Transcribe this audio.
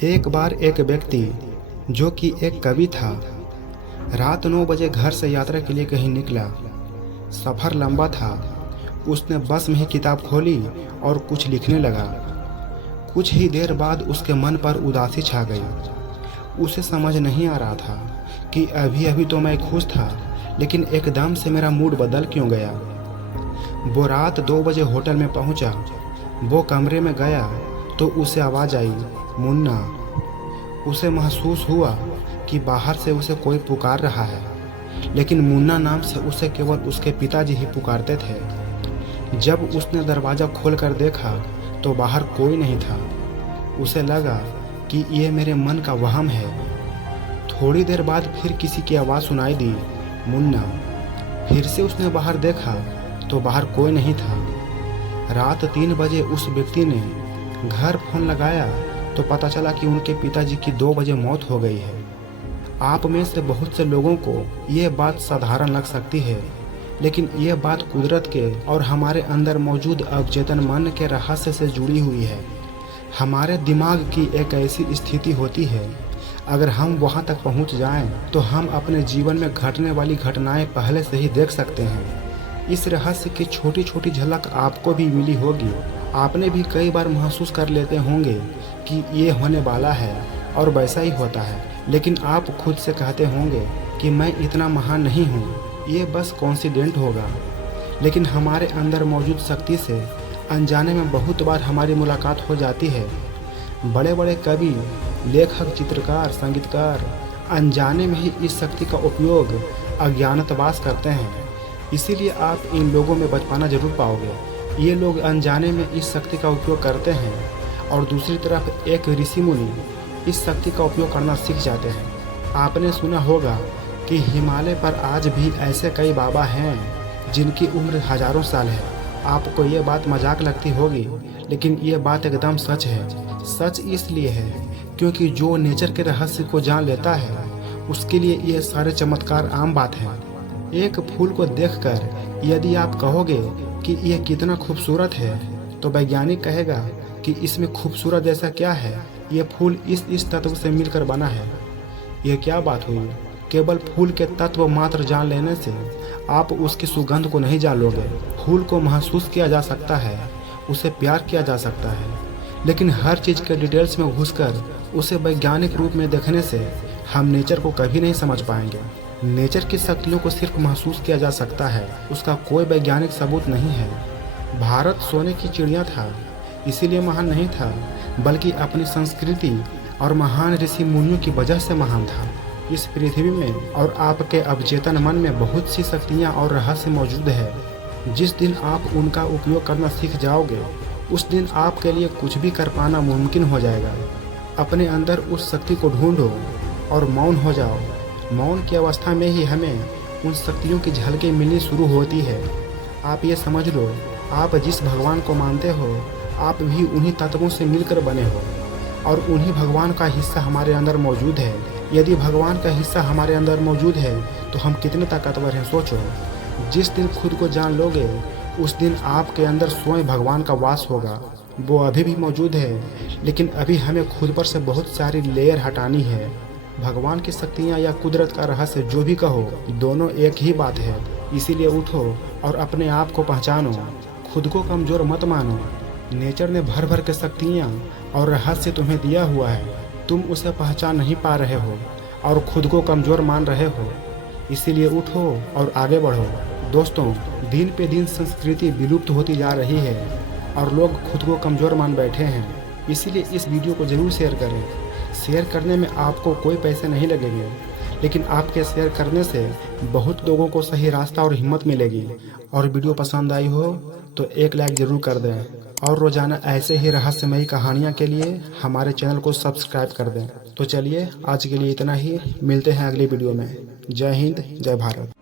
एक बार एक व्यक्ति जो कि एक कवि था, रात 9 बजे घर से यात्रा के लिए कहीं निकला। सफ़र लंबा था। उसने बस में ही किताब खोली और कुछ लिखने लगा। कुछ ही देर बाद उसके मन पर उदासी छा गई। उसे समझ नहीं आ रहा था कि अभी अभी तो मैं खुश था, लेकिन एकदम से मेरा मूड बदल क्यों गया। वो रात 2 बजे होटल में पहुंचा। वो कमरे में गया तो उसे आवाज़ आई, मुन्ना। उसे महसूस हुआ कि बाहर से उसे कोई पुकार रहा है, लेकिन मुन्ना नाम से उसे केवल उसके पिताजी ही पुकारते थे। जब उसने दरवाज़ा खोलकर देखा तो बाहर कोई नहीं था। उसे लगा कि ये मेरे मन का वहम है। थोड़ी देर बाद फिर किसी की आवाज़ सुनाई दी, मुन्ना। फिर से उसने बाहर देखा तो बाहर कोई नहीं था। रात 3 बजे उस व्यक्ति ने घर फोन लगाया तो पता चला कि उनके पिताजी की 2 बजे मौत हो गई है। आप में से बहुत से लोगों को ये बात साधारण लग सकती है, लेकिन ये बात कुदरत के और हमारे अंदर मौजूद अवचेतन मन के रहस्य से जुड़ी हुई है। हमारे दिमाग की एक ऐसी स्थिति होती है, अगर हम वहाँ तक पहुँच जाएं, तो हम अपने जीवन में घटने वाली घटनाएं पहले से ही देख सकते हैं। इस रहस्य की छोटी छोटी झलक आपको भी मिली होगी। आपने भी कई बार महसूस कर लेते होंगे कि ये होने वाला है और वैसा ही होता है, लेकिन आप खुद से कहते होंगे कि मैं इतना महान नहीं हूँ, ये बस कोइंसिडेंट होगा। लेकिन हमारे अंदर मौजूद शक्ति से अनजाने में बहुत बार हमारी मुलाकात हो जाती है। बड़े बड़े कवि, लेखक, चित्रकार, संगीतकार अनजाने में ही इस शक्ति का उपयोग अज्ञातवास करते हैं। इसीलिए आप इन लोगों में बचपना जरूर पाओगे। ये लोग अनजाने में इस शक्ति का उपयोग करते हैं, और दूसरी तरफ एक ऋषि मुनि इस शक्ति का उपयोग करना सीख जाते हैं। आपने सुना होगा कि हिमालय पर आज भी ऐसे कई बाबा हैं जिनकी उम्र हजारों साल है। आपको ये बात मजाक लगती होगी, लेकिन ये बात एकदम सच है। सच इसलिए है क्योंकि जो नेचर के रहस्य को जान लेता है, उसके लिए ये सारे चमत्कार आम बात है। एक फूल को देखकर यदि आप कहोगे कि यह कितना खूबसूरत है, तो वैज्ञानिक कहेगा कि इसमें खूबसूरत जैसा क्या है, यह फूल इस तत्व से मिलकर बना है। यह क्या बात हुई? केवल फूल के तत्व मात्र जान लेने से आप उसकी सुगंध को नहीं जान लोगे। फूल को महसूस किया जा सकता है, उसे प्यार किया जा सकता है, लेकिन हर चीज़ के डिटेल्स में घुसकर उसे वैज्ञानिक रूप में देखने से हम नेचर को कभी नहीं समझ पाएंगे। नेचर की शक्तियों को सिर्फ महसूस किया जा सकता है, उसका कोई वैज्ञानिक सबूत नहीं है। भारत सोने की चिड़िया था, इसीलिए महान नहीं था, बल्कि अपनी संस्कृति और महान ऋषि मुनियों की वजह से महान था। इस पृथ्वी में और आपके अवचेतन मन में बहुत सी शक्तियाँ और रहस्य मौजूद है। जिस दिन आप उनका उपयोग करना सीख जाओगे, उस दिन आपके लिए कुछ भी कर पाना मुमकिन हो जाएगा। अपने अंदर उस शक्ति को ढूंढो और मौन हो जाओ। मौन की अवस्था में ही हमें उन शक्तियों की झलकें मिलनी शुरू होती है। आप ये समझ लो, आप जिस भगवान को मानते हो, आप भी उन्हीं तत्वों से मिलकर बने हो, और उन्हीं भगवान का हिस्सा हमारे अंदर मौजूद है। यदि भगवान का हिस्सा हमारे अंदर मौजूद है तो हम कितने ताकतवर हैं, सोचो। जिस दिन खुद को जान लोगे, उस दिन आपके अंदर स्वयं भगवान का वास होगा। वो अभी भी मौजूद है, लेकिन अभी हमें खुद पर से बहुत सारी लेयर हटानी है। भगवान की शक्तियाँ या कुदरत का रहस्य, जो भी कहो, दोनों एक ही बात है। इसीलिए उठो और अपने आप को पहचानो। खुद को कमज़ोर मत मानो। नेचर ने भर भर के शक्तियाँ और रहस्य तुम्हें दिया हुआ है। तुम उसे पहचान नहीं पा रहे हो और खुद को कमज़ोर मान रहे हो। इसीलिए उठो और आगे बढ़ो। दोस्तों, दिन पे दिन संस्कृति विलुप्त होती जा रही है और लोग खुद को कमज़ोर मान बैठे हैं। इसीलिए इस वीडियो को ज़रूर शेयर करें। शेयर करने में आपको कोई पैसे नहीं लगेंगे, लेकिन आपके शेयर करने से बहुत लोगों को सही रास्ता और हिम्मत मिलेगी। और वीडियो पसंद आई हो तो एक लाइक ज़रूर कर दें, और रोज़ाना ऐसे ही रहस्यमयी कहानियाँ के लिए हमारे चैनल को सब्सक्राइब कर दें। तो चलिए, आज के लिए इतना ही। मिलते हैं अगली वीडियो में। जय हिंद, जय भारत।